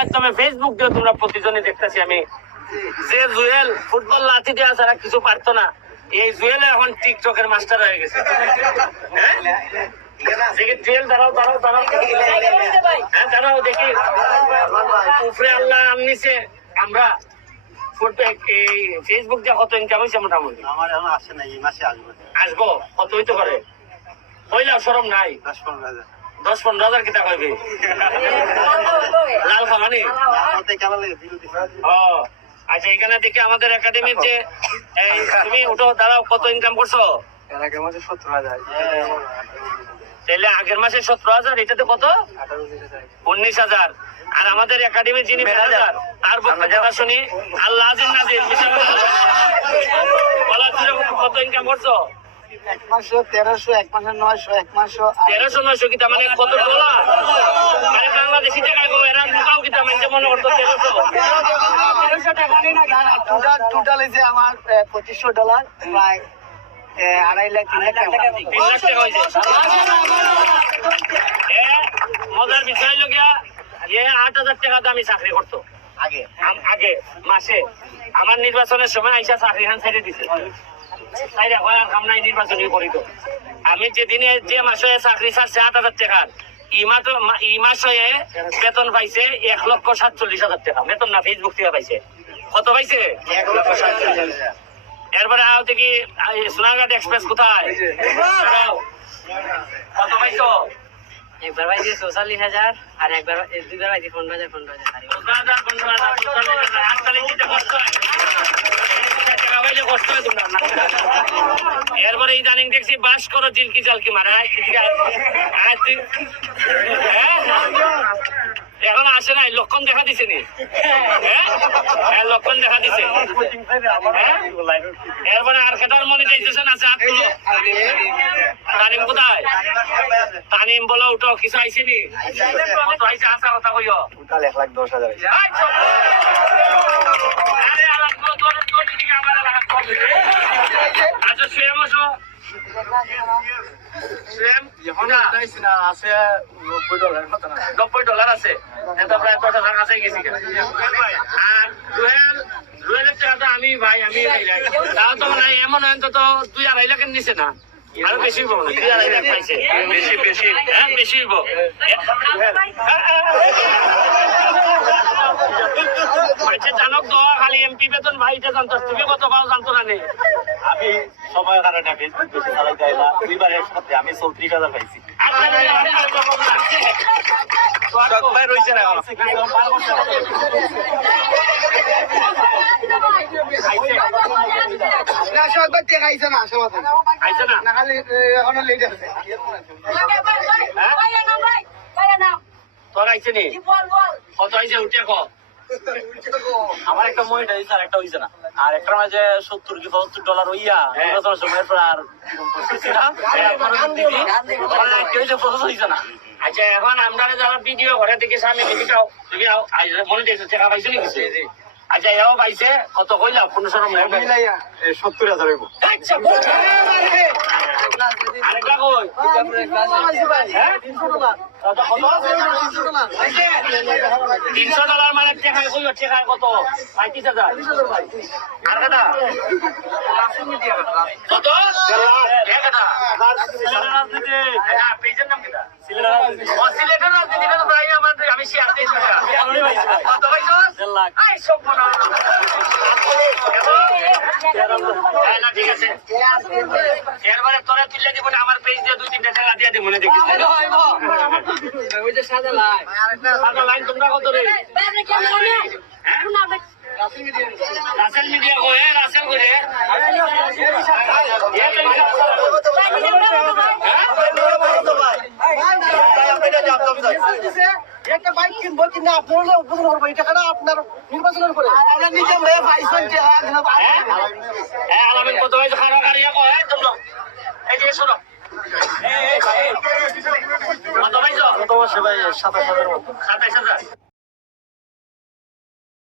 মাধ্যমে ফেসবুক দিয়ে তোমরা প্রতিজনই দেখতেছি আমি যে জুয়েল ফুটবল লাঠি দেওয়া ছাড়া কিছু পারতো না, এই জুয়েল এখন টিকটকের মাস্টার হয়ে গেছে। জুয়েল দাঁড়াও দাঁড়াও দাঁড়াও, হ্যাঁ দাঁড়াও দেখি। উপরে আল্লাহ নিচে আমরা ফেসবুক দিয়ে কত ইনকাম হয়েছে মোটামুটি? আমার এখন আসে না, এই মাসে আসবো। আসবো কত হইতে পারে? হইলেও সরম নাই। 10-15,000। 10-15,000 কিতা কইবে? লাল খামানি। ও আচ্ছা, এখানে দেখি আমাদের একাডেমির যে তুমি ওটা দাঁড়াও, কত ইনকাম করছো? আগের মাসে 17,000। তাহলে আগের মাসে 17,000, এটাতে কত? 19,000। আর আমাদের একাডেমি যিনি ম্যানেজার তার বক্তব্য শুনি আল্লাহ আজিজ নাজির কত ইনকাম করছো? 1 মাসে 1300, 1 মাসে 900, 1 মাসে 1300-900 কিতা মানে কত ডলার? মানে বাংলাদেশি টাকা গো, এরা ঢুকাও কিতা মানে মনে করতো 1300 টাকা টোটাল হয়েছে আমার $2500, প্রায় 2.5 লাখ 3 লাখ টাকা। 3 লাখ টাকা হয়েছে। মজার বিষয় হলো গিয়া 8,000 টাকা দামি চাকরি করতো আগে মাসে। আমার নির্বাচনের সময় আইসা চাকরি খান ছেড়ে দিছে, নির্বাচনী করিত। আমি যেদিনে যে মাসে চাকরি ছাড়ছে 8,000 টাকার, ই মাসে বেতন পাইছে 1,47,000 টাকা বেতন, না ফেসবুক থেকে পাইছে। কত পাইছে? 1,47,000। এরপরে আওতে কি সোনারঘাট এক্সপ্রেস কোথায়? কত পাইছো? একবার পাইছি 44,000 আর একবার দুইবার পাইছি 15,000। এরপরে ইদানিং দেখছি বাস করো জিলকি জালকি মারা, এখন আসে নাই, লক্ষণ দেখা দিছে নি? হ্যাঁ লক্ষণ দেখা দিছে। এরপরে আর খেটার মনিটাইজেশন আছে। তানিম কোথায়? তানিম বলো উঠো, কিছু আইসি নি? কত আইসে? আসা কথা কইও। টোটাল 1,10,000। আচ্ছা শ্রেম আসো। শ্রেম আছে $90 আছে, এটা প্রায় 10,000 কাছে গেছি। আর রুয়েলের টাকা তো আমি ভাই তাও তো মানে এমন অন্তত 2-2.5 লাখের নিচে না, আরো বেশি হইব, 2-2.5 লাখ পাইছে। বেশি হইব। জানক তো খালি এমপি বেতন ভাই, এটা জানতো, তুমি কত পাও জানতো না? আমি সময় কারণে ফেসবুক বেশি চালাইতে হয় না। দুইবার একসাথে আমি 34,000 পাইছি। ভাই রয়েছে না তোর আইছে নি? কত আইছে উঠে ক? আমার একটা মহিলা স্যার একটা হইছে না, আর একটা মাঝে $70-75 হইয়া নির্বাচনের সময় পর আর হইছে না। আচ্ছা এখন আমরা যারা ভিডিও ঘরে দেখে সামনে দেখিটাও তুমি মনে দেখছো টাকা পাইছো নি কিছু? আচ্ছা এও পাইছে কত কইলা? 70,000 হইব। আরেকটা কই? $300 মানে টাকা কইলো, টাকা কত? 35,000। আর কটা? কত? পেজের নাম কিটা? সিলেটের রাজনীতিটা তো প্রায় আমি শেয়ার দিয়েছি। কত পাইছো? 1.5 লাখ। ঠিক আছে, এরপরে তোরা তুলে দিব না, আমার পেজ দিয়ে 2-3টা টাকা দিয়ে দিব, মনে দেখিস সাদা লাইন। তোমরা কত রে? রাসেল মিডিয়া কো রাসেল করে একটা বাইক কিনবো, কিনে আপনার উদ্বোধন করবো, এই টাকাটা আপনার নির্বাচনের করে নিজে আলামিন কত হয়েছে? খারাপ গাড়িয়া কো তোমরা এই যে শোনো কত পাইছো? কত বসে ভাই? 27,000 মতো। 27,000।